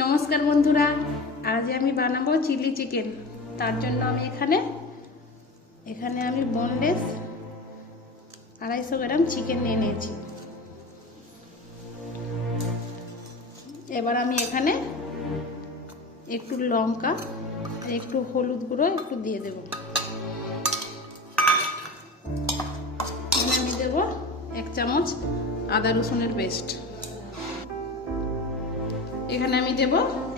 নমস্কার বন্ধুরা, আজ আমি বানাবো চিলি চিকেন। তার জন্য আমি এখানে আমি বোনলেস 250 গ্রাম চিকেন নিয়ে নিয়েছি। এবার আমি এখানে একটু লঙ্কা, একটু হলুদ গুঁড়ো একটু দিয়ে দেব। আমি দেব 1 চামচ আদা রসুনের পেস্ট। এখানে আমি দেব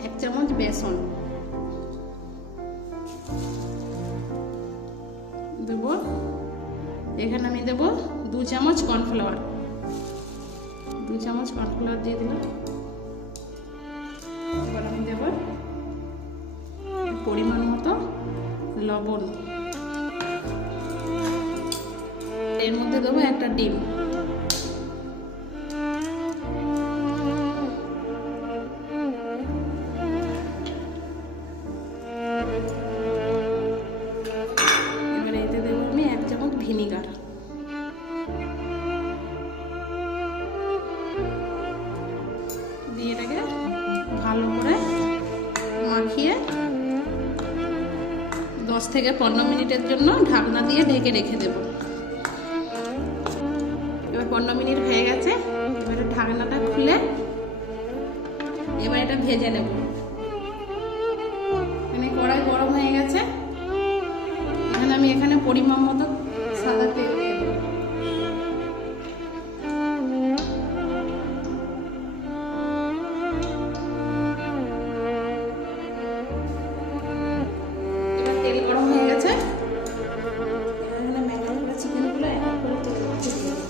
1 চামচ বেসন দেব। এখানে আমি দেব 2 চামচ কর্নফ্লাওয়ার, 2 চামচ কর্নফ্লাওয়ার দিয়ে দিলাম। এবার আমি দেব পরিমাণ মতো লবণ। এর মধ্যে দেবো একটা ডিম। ভিনিগার দিয়ে এটাকে ভালো করে মাখিয়ে 10 থেকে 15 মিনিটের জন্য ঢাকনা দিয়ে ঢেকে রেখে দেব। এবার 15 মিনিট হয়ে গেছে। এবারে ঢাকনাটা খুলে এবার এটা ভেজে নেব। মানে কড়াই গরম হয়ে গেছে। আমি এখানে পরিমাণ মতো সাদা তেল দিয়ে দেব। এবার তেল গরম হয়ে গেছে। এখানে ম্যারিনেট করা চিকেনগুলো এক এক করে তেলের মধ্যে দিয়ে দেব।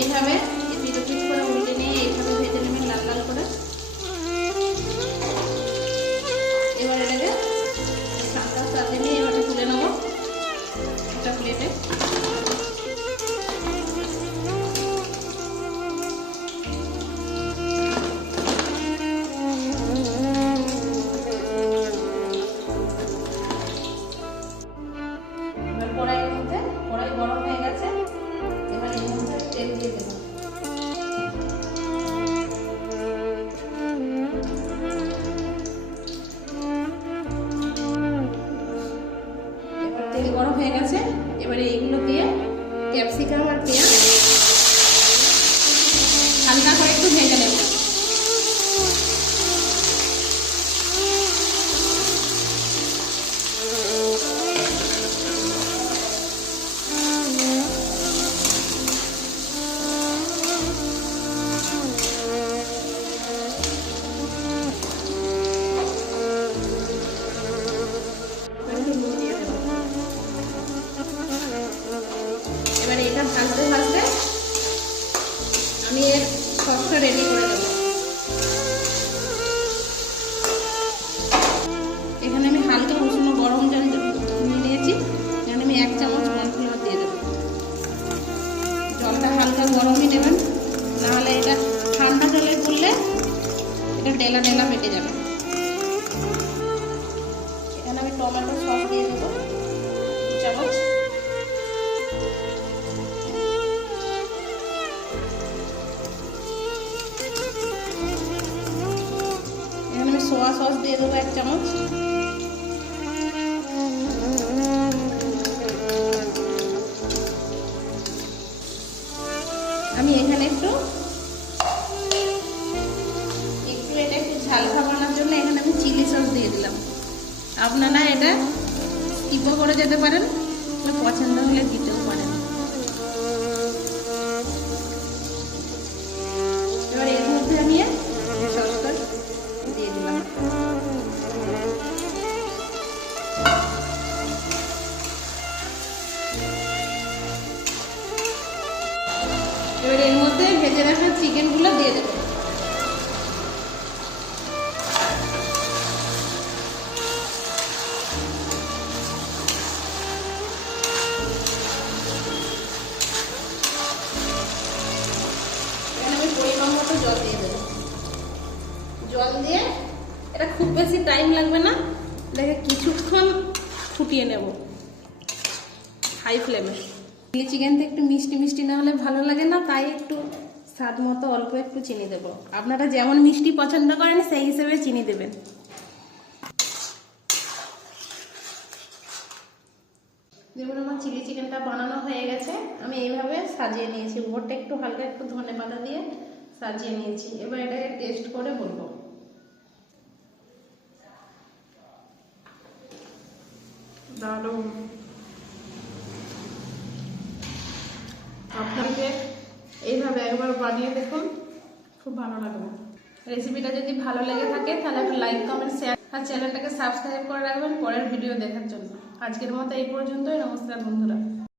এইভাবে পিস পিস করে উল্টে নিয়ে এইভাবে ভেজে নেবেন লাল লাল করে। এবার এটাকে সাদা সাথে নিয়ে এবারে তুলে নেব একটা প্লেটে। এবার কড়াই গরম হয়ে গেছে। এবার এর মধ্যে তেল দিয়ে দেব। এবার তেল গরম হয়ে গেছে। এবারে এইগুলো দিয়ে ক্যাপসিকাম আর পেঁয়াজ হালকা করে একটু ভেজে নেব। এবারে এটা ভাজতে ভাজতে আমি এর সসটা রেডি করে দেব। এখানে আমি হালকা উষ্ণ গরম জল নিয়েছি। এখানে আমি 1 চামচ কর্নফ্লাওয়ার দিয়ে দেব। জলটা হালকা গরমই নেবেন, নাহলে এটা ঠান্ডা জলে করলে এটা ডেলা ডেলা পেটে যাবে। এখানে আমি টমেটো সস দিয়ে দেব 2 চামচ। এখানে আমি সোয়া সস দিয়ে দেবো 1 চামচ। আমি এখানে একটু এটা একটু ঝাল খাওয়ানোর জন্য এখানে আমি চিলি সস দিয়ে দিলাম। আপনারা এটা স্কিপও করে যেতে পারেন, পছন্দ হলে দিতেও পারেন। এবার এর মধ্যে আমি সসটা দিয়ে দিলাম। এবার এর মধ্যে ভেজে রাখা চিকেনগুলো দিয়ে দেবো। বেশি টাইম লাগবে না, দেখে কিছুক্ষণ ফুটিয়ে নেব হাই ফ্লেমে। চিলি চিকেনতে একটু মিষ্টি মিষ্টি না হলে ভালো লাগে না, তাই একটু স্বাদ মতো অল্প একটু চিনি দেবো। আপনারা যেমন মিষ্টি পছন্দ করেন সেই হিসেবে চিনি দেবেন। যেমন আমার চিলি চিকেনটা বানানো হয়ে গেছে, আমি এইভাবে সাজিয়ে নিয়েছি, উপরটা একটু হালকা একটু ধনে পাতা দিয়ে সাজিয়ে নিয়েছি। এবার এটাকে টেস্ট করে বলবো। দারুণ। আপনাকে এইভাবে একবার বানিয়ে দেখুন, খুব ভালো লাগবে। রেসিপিটা যদি ভালো লেগে থাকে তাহলে একটা লাইক কমেন্ট শেয়ার আর চ্যানেলটাকে সাবস্ক্রাইব করে রাখবেন পরের ভিডিও দেখার জন্য। আজকের মতো এই পর্যন্তই। নমস্কার বন্ধুরা।